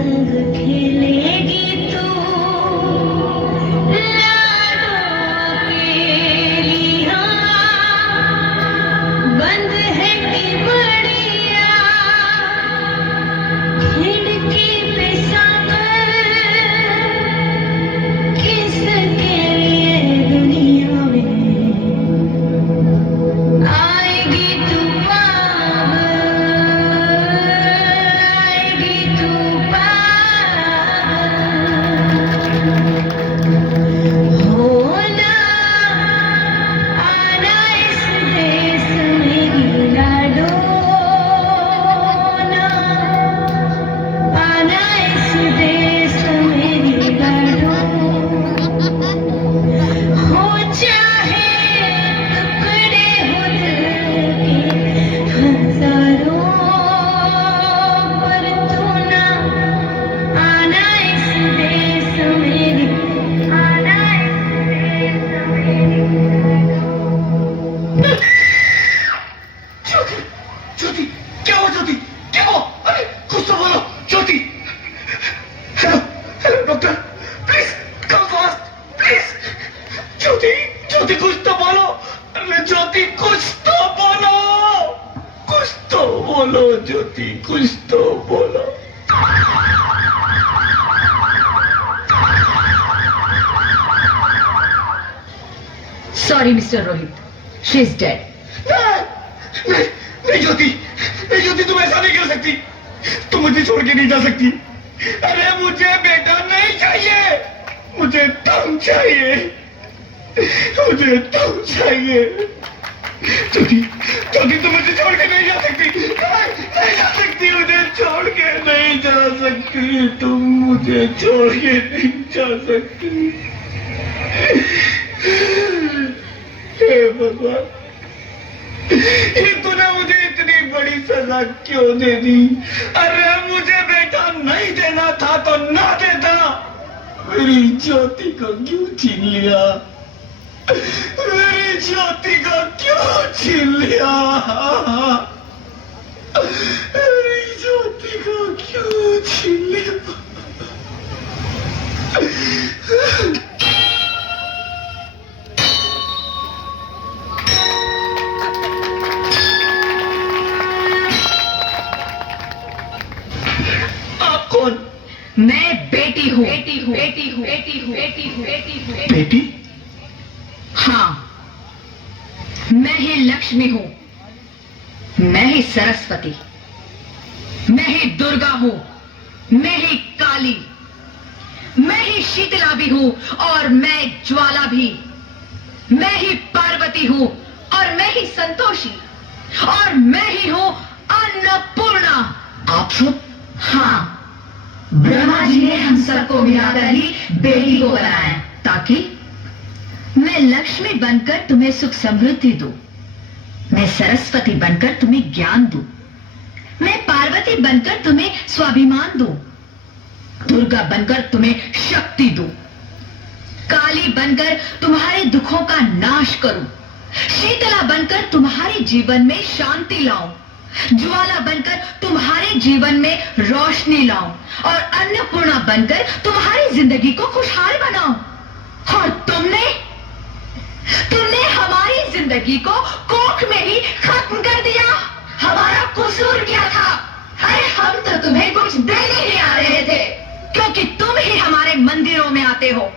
संग खेलेगी तू लाडों के लिया बंद है कि बढ़िया खिड़की पे सागर किसके लिए दुनिया में आएगी तू होना आना इस देश में लाडो ना आना इस देश में लाडो हो चाहे टुकड़े हो दिल के हजारों पर तू ना आना इस देश में आना इस देश में ज्योति, ज्योति, क्या हुआ ज्योति? क्या हुआ? अरे कुछ तो बोलो Jyoti. Hello, hello doctor, please come fast, please. Jyoti, Jyoti कुछ तो बोलो। अरे ज्योति कुछ तो बोलो, कुछ तो बोलो ज्योति, कुछ तो बोलो। Sorry, Mr. Rohit. She's dead. नहीं, नहीं ज्योति, नहीं ज्योति, तुम ऐसा नहीं कर सकती। तुम मुझे छोड़ के नहीं जा सकती। अरे मुझे बेटा नहीं चाहिए, मुझे तुम चाहिए, मुझे तुम चाहिए। ज्योति, ज्योति तुम मुझे छोड़ के नहीं जा सकती, नहीं जा सकती, मुझे छोड़ के नहीं जा सकती, तुम मुझे छोड़ के नहीं जा सकती। हे भगवान, ये तूने मुझे इतनी बड़ी सजा क्यों दे दी? अरे मुझे बेटा नहीं देना था तो ना देता। मेरी ज्योति को क्यों छीन लिया? मेरी ज्योति को क्यों छीन लिया? मेरी ज्योति को क्यों छीन लिया? आप कौन? मैं बेटी हूँ, बेटी हूँ, बेटी हूँ, बेटी हूँ, बेटी हूँ, बेटी हूँ। बेटी? हाँ, मैं ही लक्ष्मी हूँ, मैं ही सरस्वती, मैं ही दुर्गा हूँ, मैं ही काली, मैं ही शीतला भी हूँ और मैं ज्वाला भी, मैं ही पार्वती हूँ और मैं ही संतोषी और मैं ही हूँ अन्नपूर्णा। आप सब? हाँ, ब्रह्मा जी ने हम सबको मिलाकर ही बेटी को बनाया ताकि मैं लक्ष्मी बनकर तुम्हें सुख समृद्धि दूं, मैं सरस्वती बनकर तुम्हें ज्ञान दूं, मैं पार्वती बनकर तुम्हें स्वाभिमान दूं, दुर्गा बनकर तुम्हें शक्ति दूं, काली बनकर तुम्हारे दुखों का नाश करूं, शीतला बनकर तुम्हारे जीवन में शांति लाऊं, ज्वाला बनकर तुम्हारे जीवन में रोशनी लाऊं और अन्नपूर्णा बनकर तुम्हारी जिंदगी को खुशहाल बनाऊं। और तुमने तुमने हमारी जिंदगी को कोख में ही खत्म कर दिया। हमारा कसूर क्या था? अरे हम तो तुम्हें कुछ देने ही आ रहे थे, क्योंकि तुम ही हमारे मंदिरों में आते हो,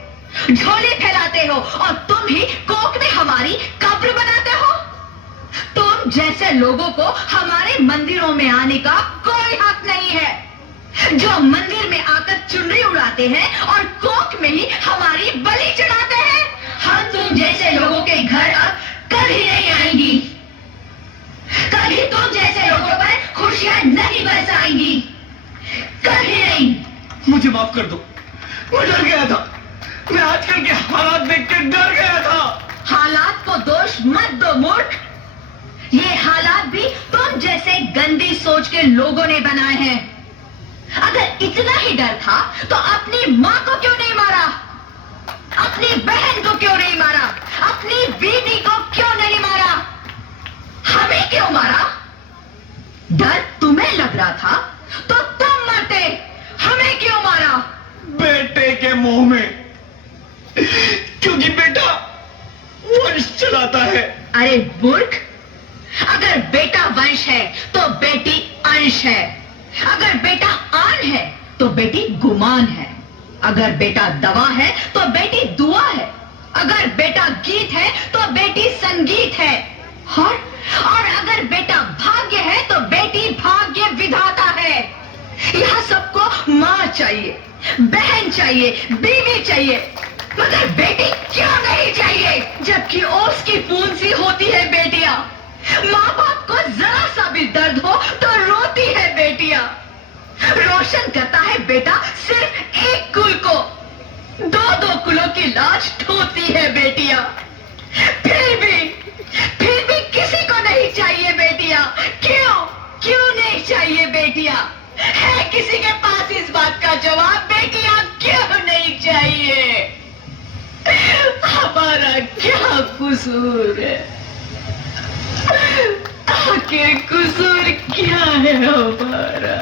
झोले फैलाते हो और तुम ही कोख में हमारी कब्र बनाते हो। तुम जैसे लोगों को हमारे मंदिरों में आने का कोई हक नहीं है, जो मंदिर में आकर चुनरी उड़ाते हैं और कोख में ही हमारी बलि चढ़ाते हैं। हम तुम जैसे लोगों के घर अब कभी नहीं आएंगी, कभी तुम जैसे लोगों पर खुशियां नहीं बरसाएंगी, कभी नहीं। मुझे माफ कर दो, मैं डर गया था, मैं आजकल के हालात देख के डर गया था। हालात को दोष मत दो मूर्ख, ये हालात भी तुम जैसे गंदी सोच के लोगों ने बनाए हैं। अगर इतना ही डर था तो अपनी माँ को क्यों नहीं मारा, अपनी बहन को क्यों नहीं मारा, अपनी बीवी को क्यों नहीं मारा, हमें क्यों मारा? डर तुम्हें लग रहा था तो तुम मरते, हमें मोह में, क्योंकि बेटा वंश चलाता है। अरे मूर्ख, अगर बेटा वंश है तो बेटी अंश है, अगर बेटा आन है तो बेटी गुमान है, अगर बेटा दवा है तो बेटी दुआ है, अगर बेटा गीत है तो बेटी संगीत है, और अगर बेटा भाग्य है तो बेटी भाग्य विधाता है। यहाँ सबको माँ चाहिए, बहन चाहिए, बीवी चाहिए, मगर बेटी क्यों नहीं चाहिए? जबकि ओस की फूंसी होती है बेटियां, माँ बाप को जरा सा भी दर्द हो तो रोती है बेटियां। रोशन करता है बेटा सिर्फ एक कुल को, दो दो कुलों की लाज ढोती है बेटियां। फिर भी किसी को नहीं चाहिए बेटियां। क्यों नहीं चाहिए बेटियां? है किसी के पास इस बात का जवाब? बेटियां क्यों नहीं चाहिए? हमारा क्या कसूर है? आखिर कसूर क्या है हमारा?